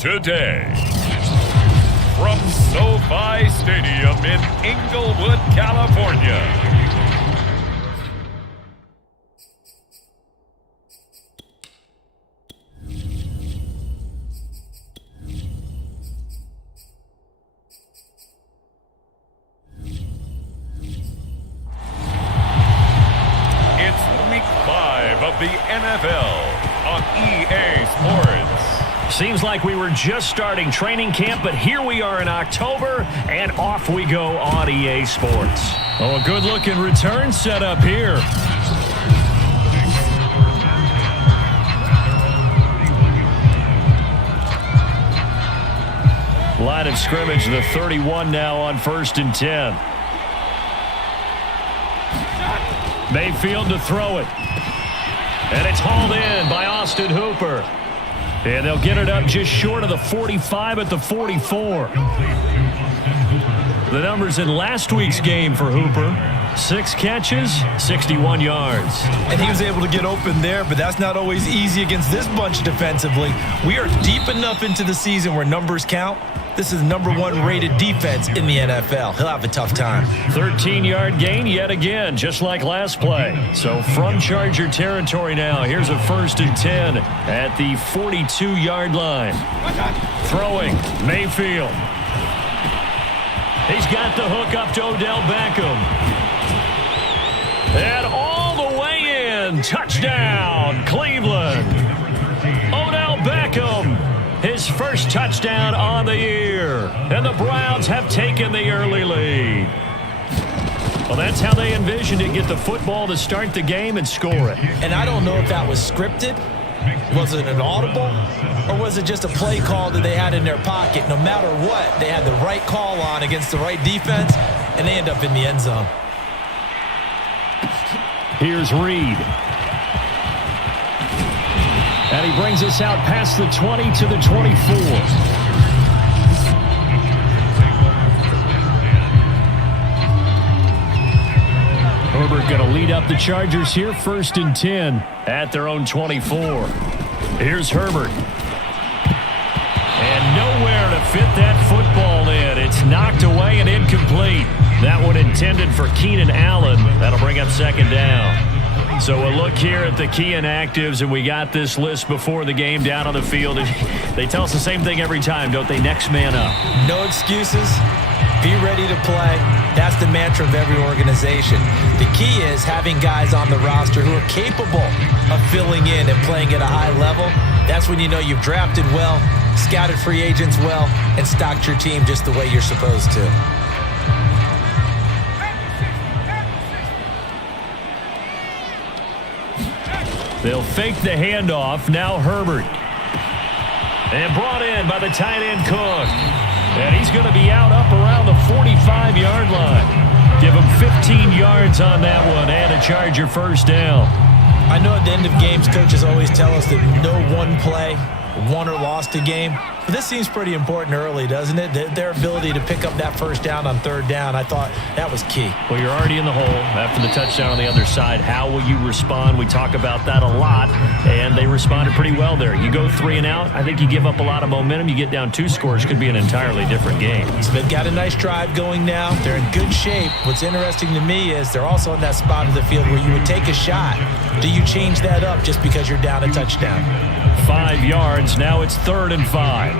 today. From SoFi Stadium in Inglewood, California. It's Week 5 of the NFL on EA Sports. Seems like we were just starting training camp, but here we are in October, and off we go on EA Sports. Oh, a good-looking return setup here. Line of scrimmage, the 31 now on 1st and 10. Mayfield to throw it. And it's hauled in by Austin Hooper. And they'll get it up just short of the 45 at the 44. The numbers in last week's game for Hooper: 6 catches, 61 yards. And he was able to get open there, but that's not always easy against this bunch defensively. We are deep enough into the season where numbers count. This is the #1 rated defense in the NFL. He'll have a tough time. 13-yard gain yet again, just like last play. So from Charger territory now, here's a 1st and 10 at the 42-yard line. Throwing, Mayfield. He's got the hook up to Odell Beckham. And all the way in. Touchdown, Cleveland. Odell Beckham. His first touchdown on the year. And the Browns have taken the early lead. Well, that's how they envisioned it. Get the football to start the game and score it. And I don't know if that was scripted. Was it an audible? Or was it just a play call that they had in their pocket? No matter what, they had the right call on against the right defense, and they end up in the end zone. Here's Reed. And he brings us out past the 20 to the 24. Herbert going to lead up the Chargers here, 1st and 10 at their own 24. Here's Herbert. And nowhere to fit that football in. It's knocked away and incomplete. That one intended for Keenan Allen. That'll bring up 2nd down. So a look here at the key inactives, and we got this list before the game down on the field. They tell us the same thing every time, don't they? Next man up. No excuses. Be ready to play. That's the mantra of every organization. The key is having guys on the roster who are capable of filling in and playing at a high level. That's when you know you've drafted well, scouted free agents well, and stocked your team just the way you're supposed to. They'll fake the handoff. Now Herbert. And brought in by the tight end Cook. And he's going to be out up around the 45-yard line. Give him 15 yards on that one and a Charger 1st down. I know at the end of games, coaches always tell us that no one play won or lost a game. But this seems pretty important early, doesn't it? Their ability to pick up that 1st down on 3rd down, I thought that was key. Well, you're already in the hole after the touchdown on the other side. How will you respond? We talk about that a lot, and they responded pretty well there. You go 3 and out, I think you give up a lot of momentum. You get down 2 scores, could be an entirely different game. So they've got a nice drive going now. They're in good shape. What's interesting to me is they're also in that spot of the field where you would take a shot. Do you change that up just because you're down a touchdown? 5 yards. Now it's 3rd and 5.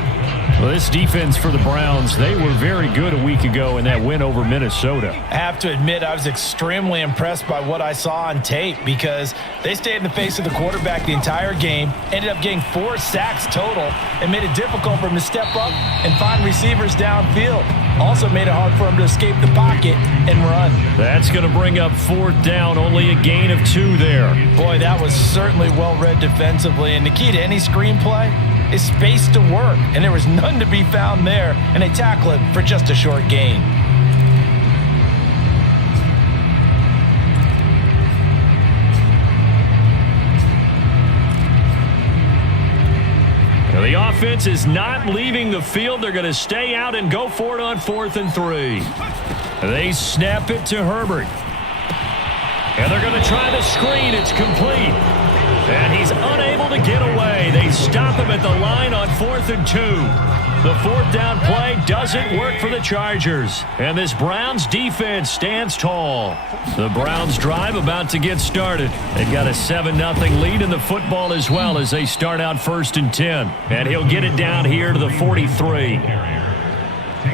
Well, this defense for the Browns, they were very good a week ago in that win over Minnesota. I have to admit, I was extremely impressed by what I saw on tape because they stayed in the face of the quarterback the entire game, ended up getting 4 sacks total, and made it difficult for him to step up and find receivers downfield. Also made it hard for him to escape the pocket and run. That's going to bring up 4th down, only a gain of 2 there. Boy, that was certainly well-read defensively, and the key to any screenplay is space to work, and there was none to be found there, and they tackle it for just a short gain. Now the offense is not leaving the field. They're going to stay out and go for it on 4th and 3. They snap it to Herbert. And they're going to try to screen. It's complete. And he's unable to get away. They stop him at the line on 4th and 2. The 4th down play doesn't work for the Chargers. And this Browns defense stands tall. The Browns drive about to get started. They've got a 7-0 lead in the football as well as they start out 1st and 10. And he'll get it down here to the 43.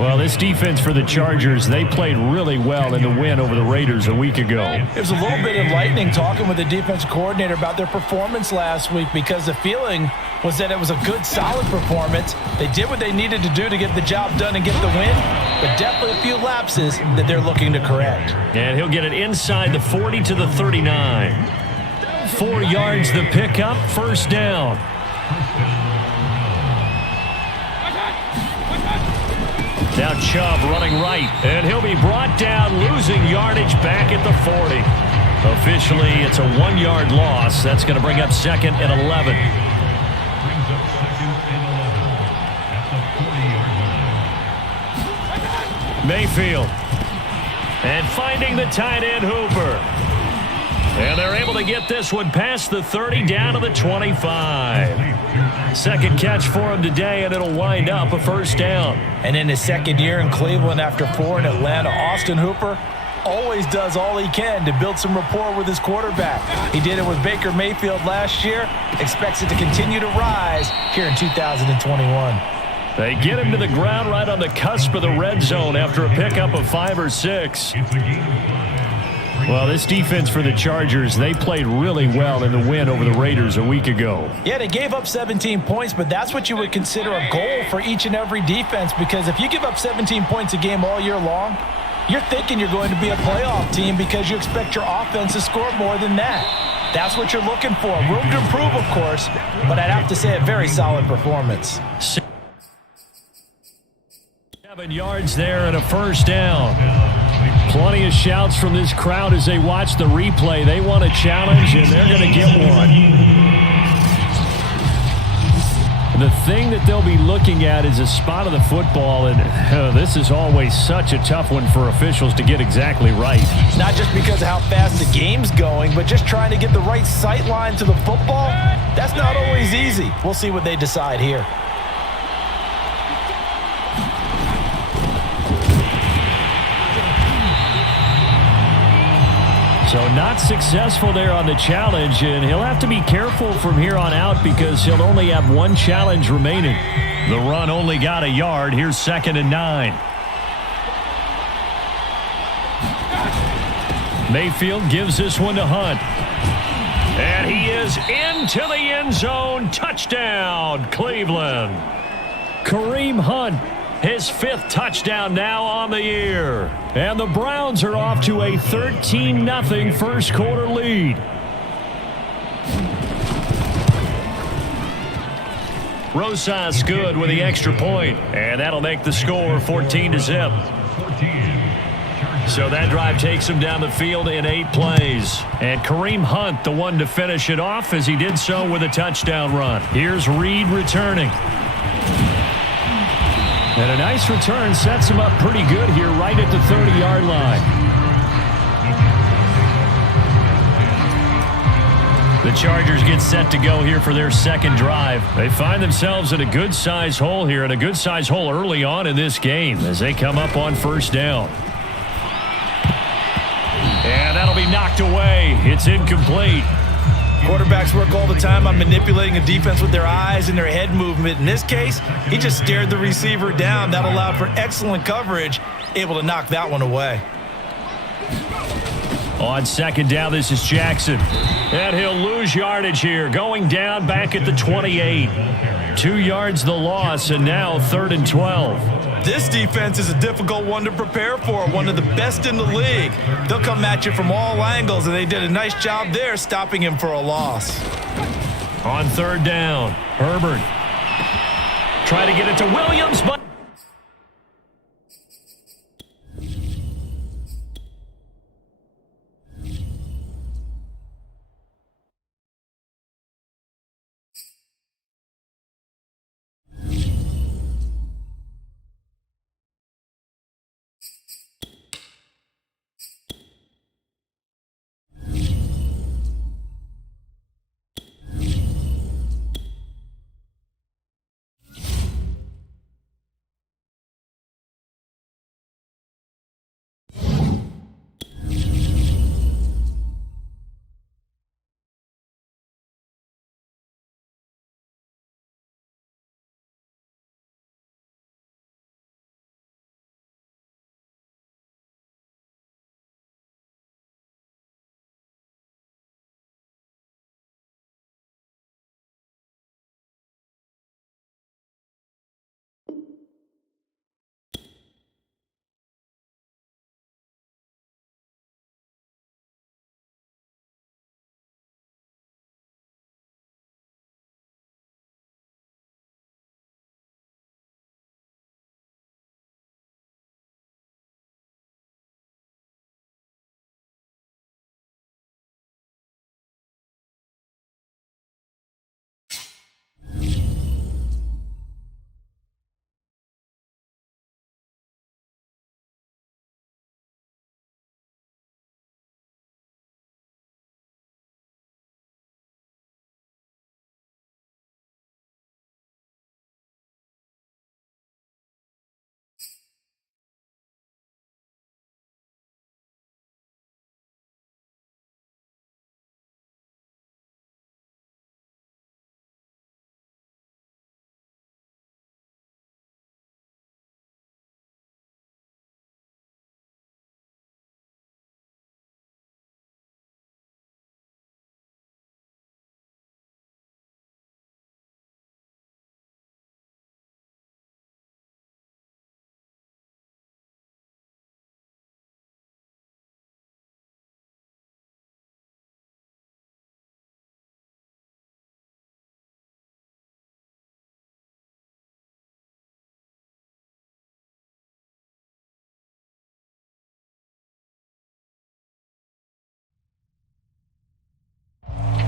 Well, this defense for the Chargers, they played really well in the win over the Raiders a week ago. It was a little bit enlightening talking with the defense coordinator about their performance last week because the feeling was that it was a good, solid performance. They did what they needed to do to get the job done and get the win, but definitely a few lapses that they're looking to correct. And he'll get it inside the 40 to the 39. 4 yards the pickup, 1st down. Now Chubb running right, and he'll be brought down, losing yardage back at the 40. Officially, it's a 1-yard loss. That's going to bring up 2nd and 11. Mayfield. And finding the tight end Hooper. And they're able to get this one past the 30 down to the 25. Second catch for him today, and it'll wind up a 1st down. And in his 2nd year in Cleveland after 4 in Atlanta, Austin Hooper always does all he can to build some rapport with his quarterback. He did it with Baker Mayfield last year. Expects it to continue to rise here in 2021. They get him to the ground right on the cusp of the red zone after a pickup of 5 or 6. Well, this defense for the Chargers, they played really well in the win over the Raiders a week ago. Yeah, they gave up 17 points, but that's what you would consider a goal for each and every defense, because if you give up 17 points a game all year long, you're thinking you're going to be a playoff team because you expect your offense to score more than that. That's what you're looking for. Room to improve, of course, but I'd have to say a very solid performance. 7 yards there and a 1st down. Plenty of shouts from this crowd as they watch the replay. They want a challenge, and they're going to get one. The thing that they'll be looking at is a spot of the football, and this is always such a tough one for officials to get exactly right. Not just because of how fast the game's going, but just trying to get the right sight line to the football. That's not always easy. We'll see what they decide here. So not successful there on the challenge, and he'll have to be careful from here on out because he'll only have 1 challenge remaining. The run only got a yard. Here's 2nd and 9. Mayfield gives this one to Hunt. And he is into the end zone. Touchdown, Cleveland. Kareem Hunt. His 5th touchdown now on the year. And the Browns are off to a 13-0 first quarter lead. Rosas good with the extra point, and that'll make the score 14-0. So that drive takes him down the field in 8 plays. And Kareem Hunt, the one to finish it off as he did so with a touchdown run. Here's Reed returning. And a nice return sets him up pretty good here right at the 30-yard line. The Chargers get set to go here for their 2nd drive. They find themselves in a good-sized hole here, and a good-sized hole early on in this game as they come up on 1st down. And that'll be knocked away. It's incomplete. Quarterbacks work all the time on manipulating a defense with their eyes and their head movement. In this case, he just stared the receiver down. That allowed for excellent coverage, able to knock that one away. On 2nd down, this is Jackson. And he'll lose yardage here, going down back at the 28. 2 yards the loss, and now 3rd and 12. This defense is a difficult one to prepare for, one of the best in the league. They'll come at you from all angles, and they did a nice job there stopping him for a loss. On 3rd down, Herbert. Try to get it to Williams, but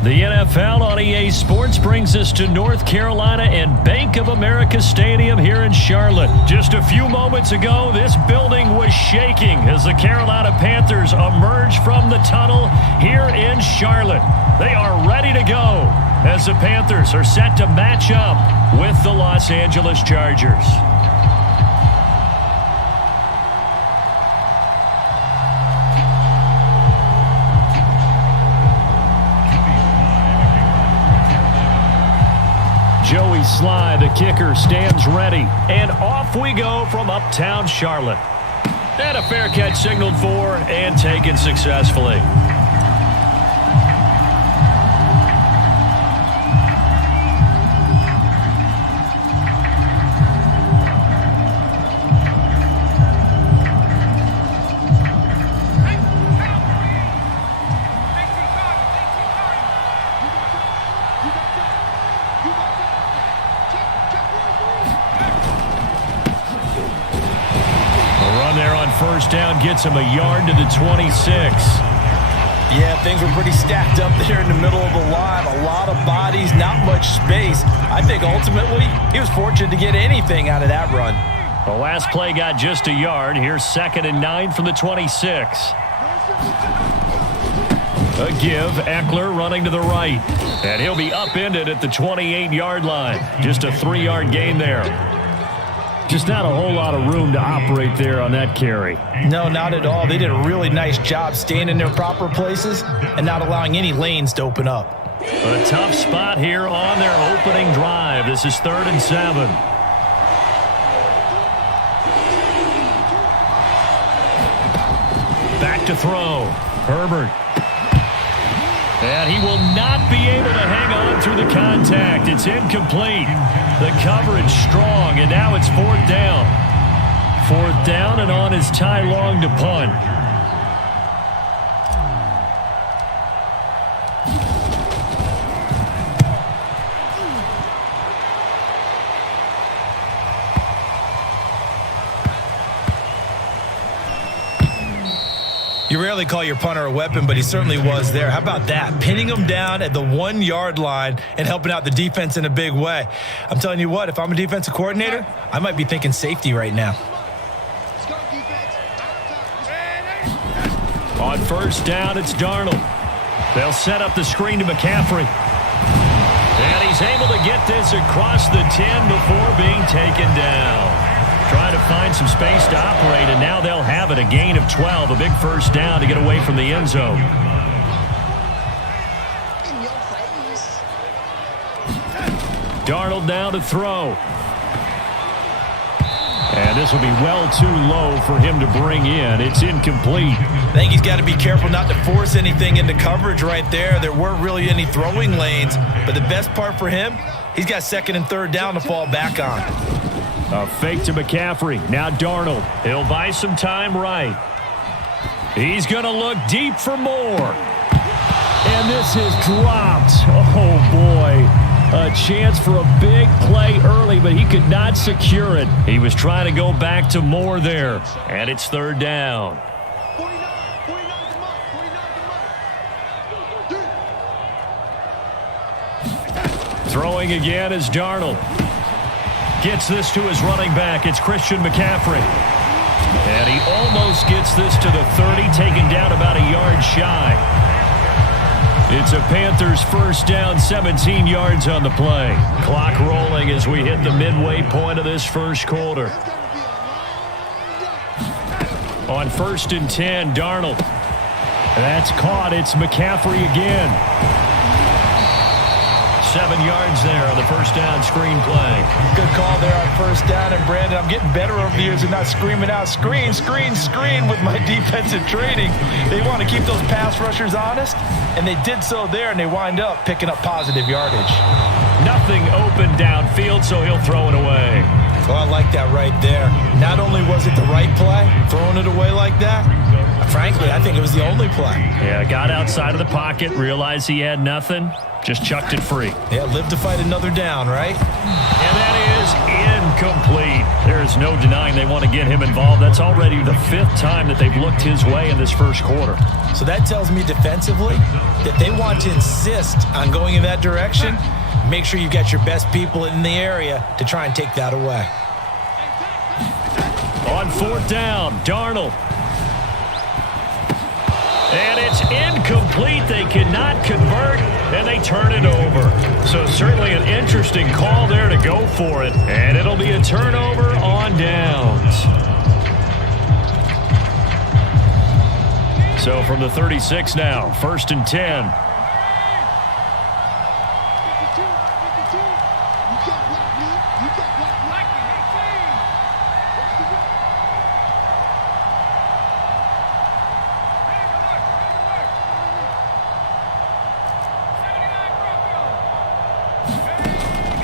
The NFL on EA Sports brings us to North Carolina and Bank of America Stadium here in Charlotte. Just a few moments ago, this building was shaking as the Carolina Panthers emerged from the tunnel here in Charlotte. They are ready to go as the Panthers are set to match up with the Los Angeles Chargers. Joey Sly, the kicker, stands ready. And off we go from uptown Charlotte. And a fair catch signaled for and taken successfully. First down gets him a yard to the 26. Yeah, things were pretty stacked up there in the middle of the line. A lot of bodies, not much space. I think ultimately he was fortunate to get anything out of that run. The last play got just a yard. Here's 2nd and 9 from the 26. A give, Eckler running to the right. And he'll be upended at the 28-yard line. Just a 3-yard gain there. Just not a whole lot of room to operate there on that carry. No, not at all. They did a really nice job staying in their proper places and not allowing any lanes to open up. A tough spot here on their opening drive. This is 3rd and 7. Back to throw. Herbert. And he will not be able to hang on through the contact. It's incomplete. The coverage strong, and now it's 4th down. 4th down, and on is Ty Long to punt. You rarely call your punter a weapon, but he certainly was there. How about that? Pinning him down at the 1-yard line and helping out the defense in a big way. I'm telling you what, if I'm a defensive coordinator, I might be thinking safety right now. On 1st down, it's Darnold. They'll set up the screen to McCaffrey. And he's able to get this across the 10 before being taken down. Trying to find some space to operate, and now they'll have it. A gain of 12, a big 1st down to get away from the end zone. Darnold now to throw. And this will be well too low for him to bring in. It's incomplete. I think he's got to be careful not to force anything into coverage right there. There weren't really any throwing lanes, but the best part for him, he's got 2nd and 3rd down to fall back on. A fake to McCaffrey. Now Darnold. He'll buy some time right. He's going to look deep for more. And this is dropped. Oh, boy. A chance for a big play early, but he could not secure it. He was trying to go back to more there. And it's 3rd down. Throwing again is Darnold. Gets this to his running back. It's Christian McCaffrey. And he almost gets this to the 30, taken down about a yard shy. It's a Panthers 1st down, 17 yards on the play. Clock rolling as we hit the midway point of this 1st quarter. On 1st and 10, Darnold. That's caught. It's McCaffrey again. 7 yards there on the 1st down screen play. Good call there on 1st down. And, Brandon, I'm getting better over the years and not screaming out, screen, screen, screen with my defensive training. They want to keep those pass rushers honest, and they did so there, and they wind up picking up positive yardage. Nothing open downfield, so he'll throw it away. Oh, I like that right there. Not only was it the right play, throwing it away like that, frankly, I think it was the only play. Yeah, got outside of the pocket, realized he had nothing, just chucked it free. Yeah, live to fight another down, right? And that is incomplete. There's no denying they want to get him involved. That's already the 5th time that they've looked his way in this first quarter. So that tells me defensively that they want to insist on going in that direction. Make sure you got your best people in the area to try and take that away. On 4th down, Darnold. And it's incomplete. They cannot convert, and they turn it over. So certainly an interesting call there to go for it. And it'll be a turnover on downs. So from the 36 now, 1st and 10.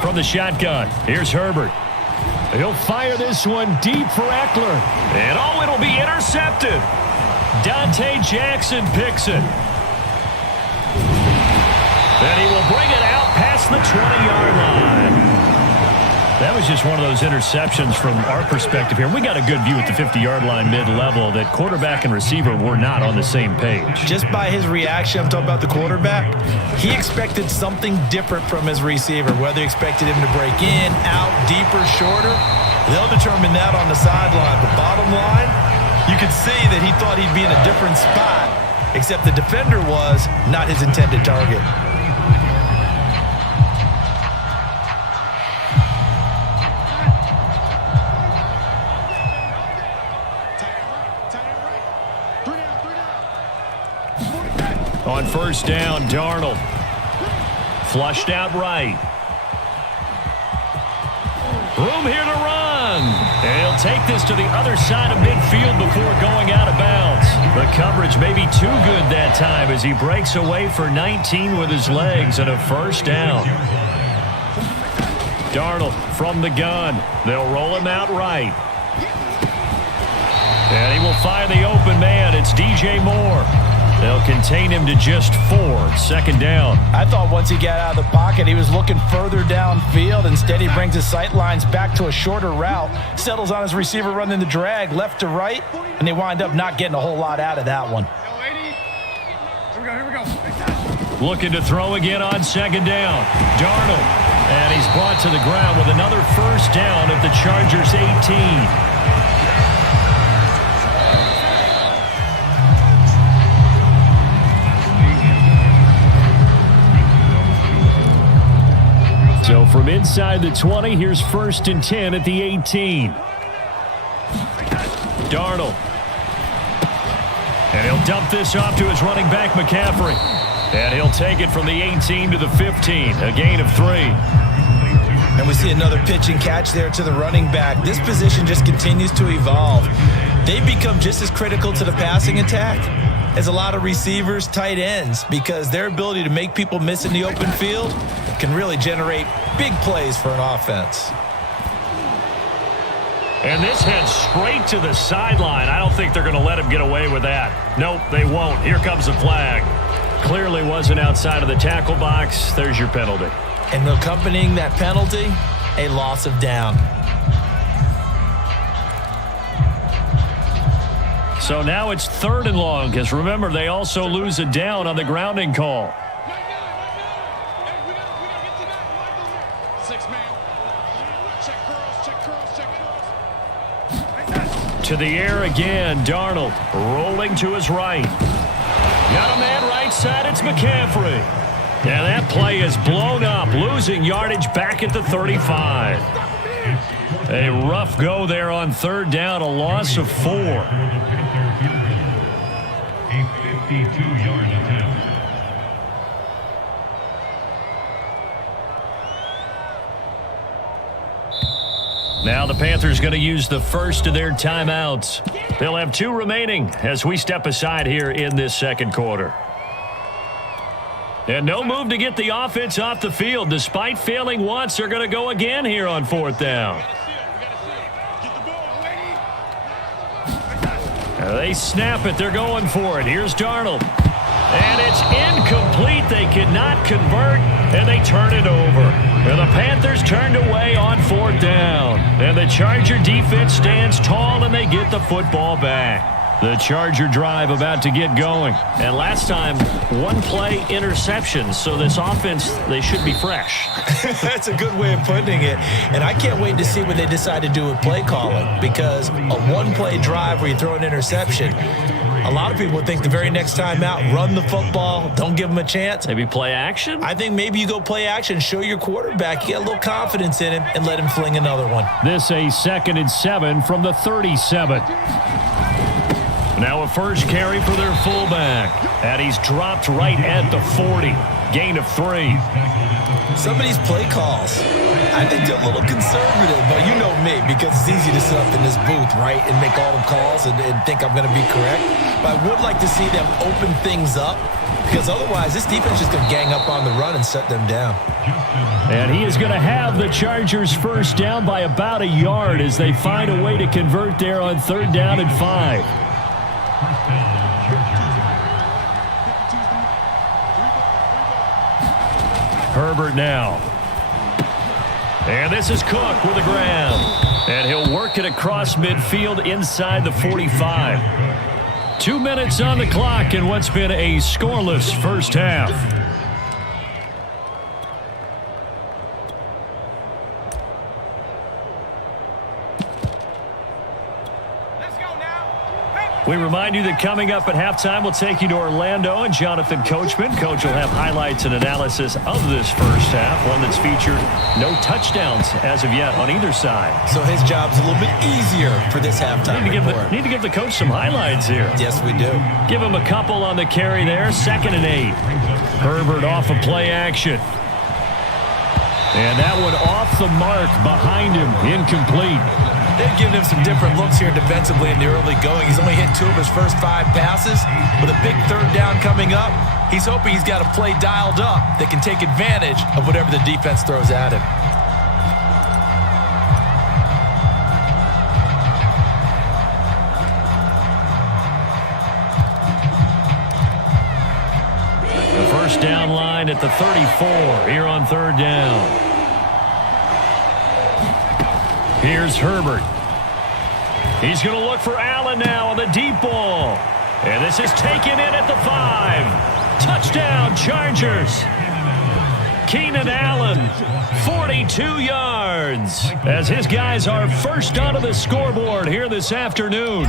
From the shotgun, here's Herbert. He'll fire this one deep for Eckler. And it'll be intercepted. Dante Jackson picks it. And he will bring it out past the 20-yard line. That was just one of those interceptions from our perspective here. We got a good view at the 50-yard line mid-level that quarterback and receiver were not on the same page. Just by his reaction, I'm talking about the quarterback, he expected something different from his receiver, whether he expected him to break in, out, deeper, shorter. They'll determine that on the sideline. But bottom line, you could see that he thought he'd be in a different spot, except the defender was not his intended target. On 1st down, Darnold. Flushed out right. Room here to run. And he'll take this to the other side of midfield before going out of bounds. The coverage may be too good that time as he breaks away for 19 with his legs and a 1st down. Darnold from the gun. They'll roll him out right. And he will find the open man. It's DJ Moore. They'll contain him to just 4. 2nd down. I thought once he got out of the pocket, he was looking further downfield. Instead, he brings his sight lines back to a shorter route, settles on his receiver running the drag left to right, and they wind up not getting a whole lot out of that one. Here we go. Looking to throw again on 2nd down. Darnold. And he's brought to the ground with another 1st down at the Chargers' 18. So from inside the 20, here's 1st and 10 at the 18. Darnold. And he'll dump this off to his running back, McCaffrey. And he'll take it from the 18 to the 15, a gain of 3. And we see another pitch and catch there to the running back. This position just continues to evolve. They've become just as critical to the passing attack as a lot of receivers, tight ends, because their ability to make people miss in the open field can really generate big plays for an offense. And this heads straight to the sideline. I don't think they're going to let him get away with that. Nope, they won't. Here comes the flag. Clearly wasn't outside of the tackle box. There's your penalty. And accompanying that penalty, a loss of down. So now it's 3rd and long, because remember, they also lose a down on the grounding call. To the air again, Darnold rolling to his right. Got a man right side, it's McCaffrey. And that play is blown up, losing yardage back at the 35. A rough go there on 3rd down, a loss of 4. A 52-yard attempt. Now the Panthers going to use the first of their timeouts. They'll have 2 remaining as we step aside here in this 2nd quarter. And no move to get the offense off the field. Despite failing once, they're going to go again here on 4th down. They snap it. They're going for it. Here's Darnold. And it's incomplete. They cannot convert, and they turn it over. And the Panthers turned away on 4th down. And the Charger defense stands tall, and they get the football back. The Charger drive about to get going. And last time, one play interception. So this offense, they should be fresh. That's a good way of putting it. And I can't wait to see what they decide to do with play calling. Because a one-play drive where you throw an interception, a lot of people think the very next time out, run the football, don't give them a chance. Maybe play action? I think maybe you go play action, show your quarterback, you get a little confidence in him, and let him fling another one. This a 2nd and 7 from the 37. Now a first carry for their fullback. And he's dropped right at the 40. Gain of 3. Some of these play calls, I think they're a little conservative, but you know me, because it's easy to sit up in this booth, right, and make all the calls and think I'm going to be correct. But I would like to see them open things up, because otherwise this defense is going to gang up on the run and shut them down. And he is going to have the Chargers first down by about a yard as they find a way to convert there on 3rd down and 5. Herbert now. And this is Cook with a grab. And he'll work it across midfield inside the 45. 2 minutes on the clock in what's been a scoreless first half. We remind you that coming up at halftime, we'll take you to Orlando and Jonathan Coachman. Coach will have highlights and analysis of this first half, one that's featured no touchdowns as of yet on either side. So his job's a little bit easier for this halftime report. Need to give the coach some highlights here. Yes, we do. Give him a couple on the carry there. 2nd and 8. Herbert off of play action. And that one off the mark behind him. Incomplete. They've given him some different looks here defensively in the early going. He's only hit 2 of his first 5 passes. With a big 3rd down coming up, he's hoping he's got a play dialed up that can take advantage of whatever the defense throws at him. The first down line at the 34 here on 3rd down. Here's Herbert. He's going to look for Allen now on the deep ball. And this is taken in at the 5. Touchdown, Chargers. Keenan Allen, 42 yards, as his guys are first onto the scoreboard here this afternoon.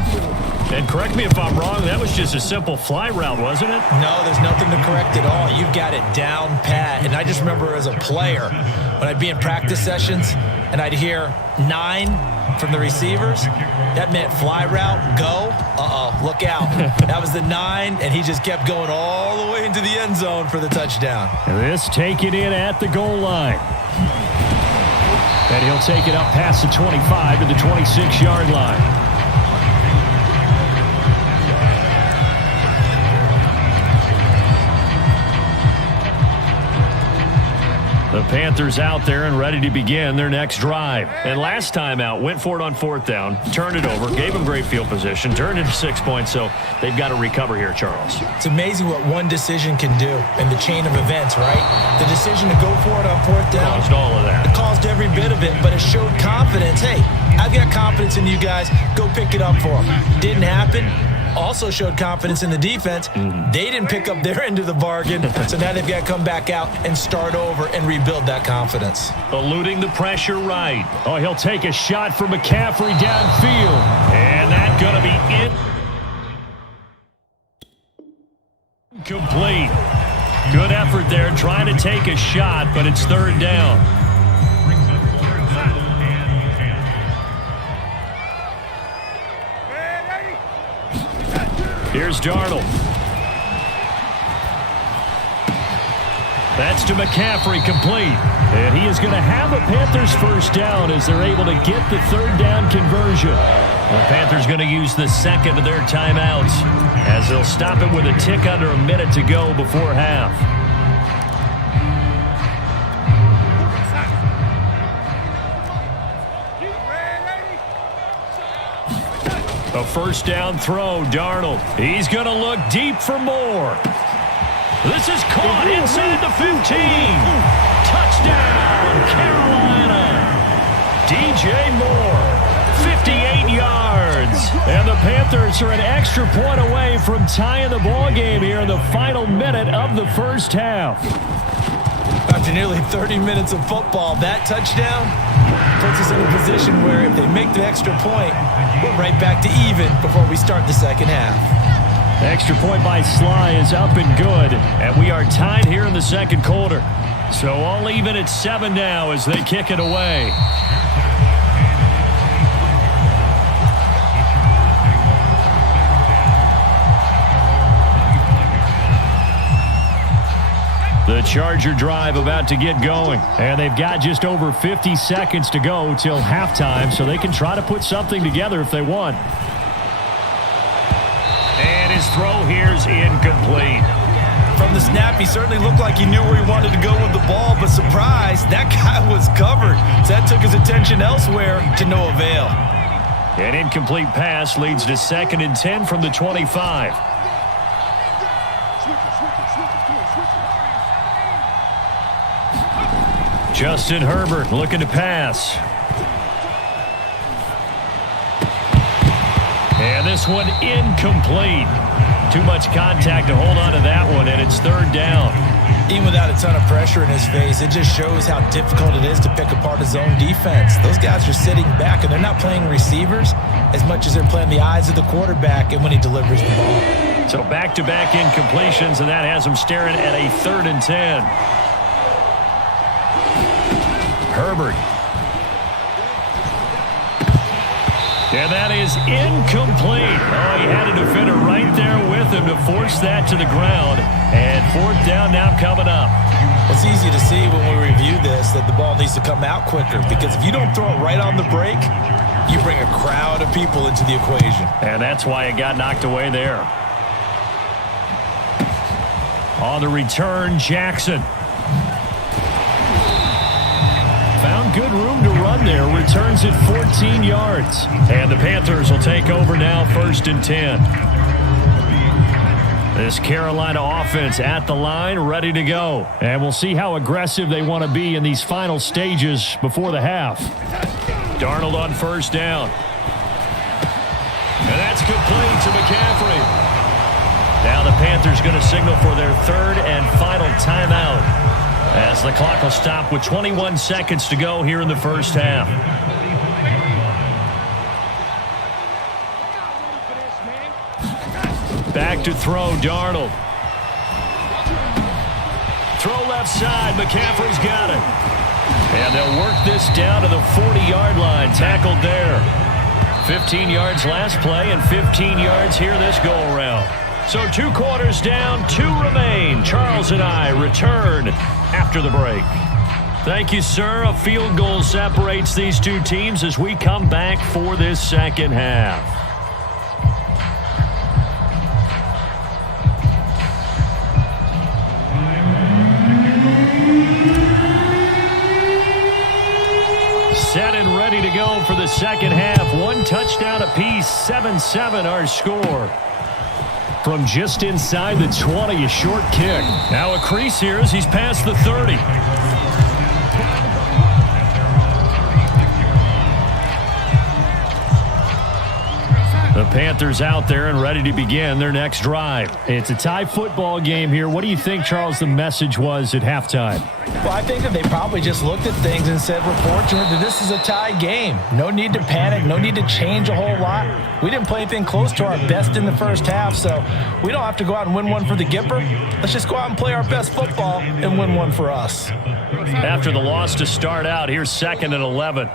And correct me if I'm wrong, that was just a simple fly route, wasn't it? No, there's nothing to correct at all. You've got it down pat. And I just remember as a player, when I'd be in practice sessions and I'd hear 9 from the receivers, that meant fly route, go. Look out. That was the 9, and he just kept going all the way into the end zone for the touchdown. And this taken in at the goal line. And he'll take it up past the 25 to the 26-yard line. The Panthers out there and ready to begin their next drive. And last time out, went for it on 4th down, turned it over, gave them great field position, turned it to 6 points, so they've got to recover here, Charles. It's amazing what one decision can do in the chain of events, right? The decision to go for it on 4th down. Caused all of that. It caused every bit of it, but it showed confidence. Hey, I've got confidence in you guys. Go pick it up for them. Didn't happen. Also showed confidence in the defense. They didn't pick up their end of the bargain, so now they've got to come back out and start over and rebuild that confidence. Eluding the pressure right. Oh, he'll take a shot for McCaffrey downfield. And that's going to be incomplete. Good effort there trying to take a shot, but it's 3rd down. Here's Darnold. That's to McCaffrey, complete. And he is going to have a Panthers first down as they're able to get the 3rd down conversion. The Panthers going to use the 2nd of their timeouts as they'll stop it with a tick under a minute to go before half. A first down throw, Darnold. He's going to look deep for more. This is caught inside the 15. Touchdown, Carolina. DJ Moore, 58 yards. And the Panthers are an extra point away from tying the ball game here in the final minute of the first half. After nearly 30 minutes of football, that touchdown puts us in a position where if they make the extra point, we're right back to even before we start the second half. The extra point by Sly is up and good, and we are tied here in the second quarter. So all even at 7 now as they kick it away. The Charger drive about to get going, and they've got just over 50 seconds to go till halftime, so they can try to put something together if they want. And his throw here's incomplete. From the snap, he certainly looked like he knew where he wanted to go with the ball, but surprise, that guy was covered. So that took his attention elsewhere to no avail. An incomplete pass leads to 2nd and 10 from the 25. Justin Herbert looking to pass. And this one incomplete. Too much contact to hold on to that one, and it's 3rd down. Even without a ton of pressure in his face, it just shows how difficult it is to pick apart his own defense. Those guys are sitting back, and they're not playing receivers as much as they're playing the eyes of the quarterback and when he delivers the ball. So back-to-back incompletions, and that has him staring at a 3rd and 10. Herbert. And that is incomplete. Oh, he had a defender right there with him to force that to the ground. And 4th down now coming up. It's easy to see when we review this that the ball needs to come out quicker, because if you don't throw it right on the break, you bring a crowd of people into the equation. And that's why it got knocked away there. On the return, Jackson. Found good room to run there. Returns it 14 yards. And the Panthers will take over now, 1st and 10. This Carolina offense at the line, ready to go. And we'll see how aggressive they want to be in these final stages before the half. Darnold on 1st down. And that's complete to McCaffrey. Now the Panthers going to signal for their 3rd and final timeout, as the clock will stop with 21 seconds to go here in the first half. Back to throw, Darnold. Throw left side, McCaffrey's got it. And they'll work this down to the 40-yard line, tackled there. 15 yards last play and 15 yards here this go-around. So 2 quarters down, 2 remain. Charles and I return after the break. Thank you, sir. A field goal separates these two teams as we come back for this second half. Set and ready to go for the second half. 1 touchdown apiece, 7-7 our score. From just inside the 20, a short kick. Now a crease here as he's past the 30. The Panthers out there and ready to begin their next drive. It's a tie football game here. What do you think, Charles, the message was at halftime? Well, I think that they probably just looked at things and said, we're fortunate that this is a tie game. No need to panic. No need to change a whole lot. We didn't play anything close to our best in the first half, so we don't have to go out and win one for the Gipper. Let's just go out and play our best football and win one for us. After the loss to start out, here's 2nd and 11.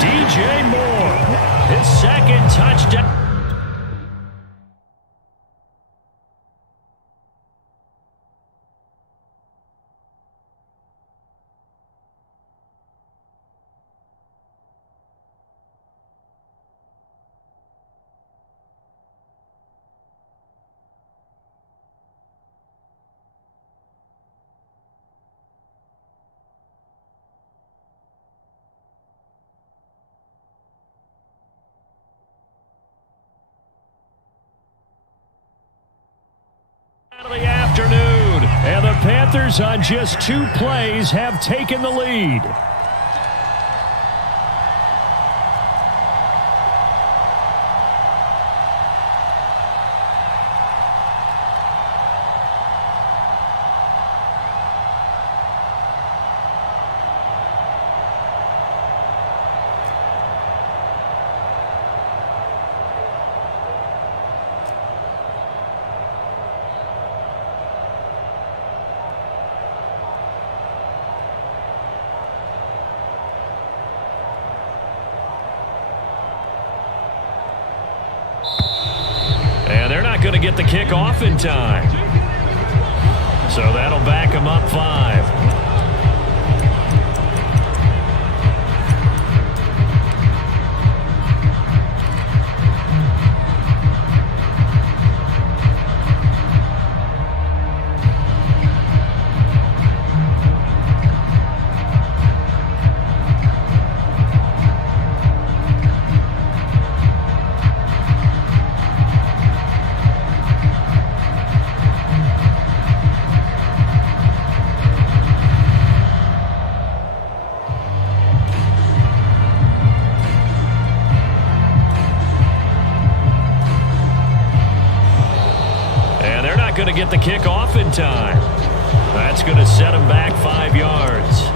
DJ Moore, his 2nd touchdown. Of the afternoon, and the Panthers on just 2 plays have taken the lead. And they're not going to get the kick off in time. So that'll back them up 5. Going to get the kick off in time. That's going to set him back 5 yards.